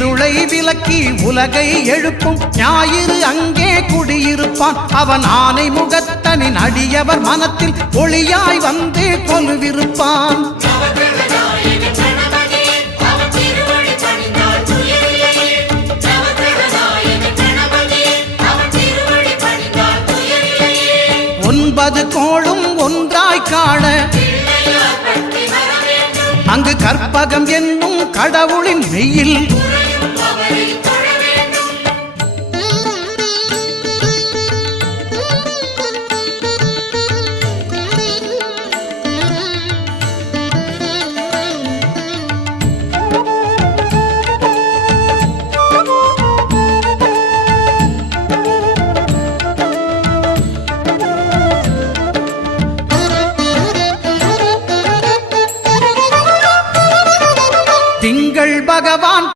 இருளை விலக்கி உலகை எழுப்பும் ஞாயிறு அங்கே குடியிருப்பான். அவன் ஆனை முகத்தனின் அடியவர் மனத்தில் ஒளியாய் வந்து கொலுவிருப்பான். ஒன்பது கோளும் ஒன்றாய் காண அங்கு கற்பகம் என்னும் கடவுளின் மெய்யில்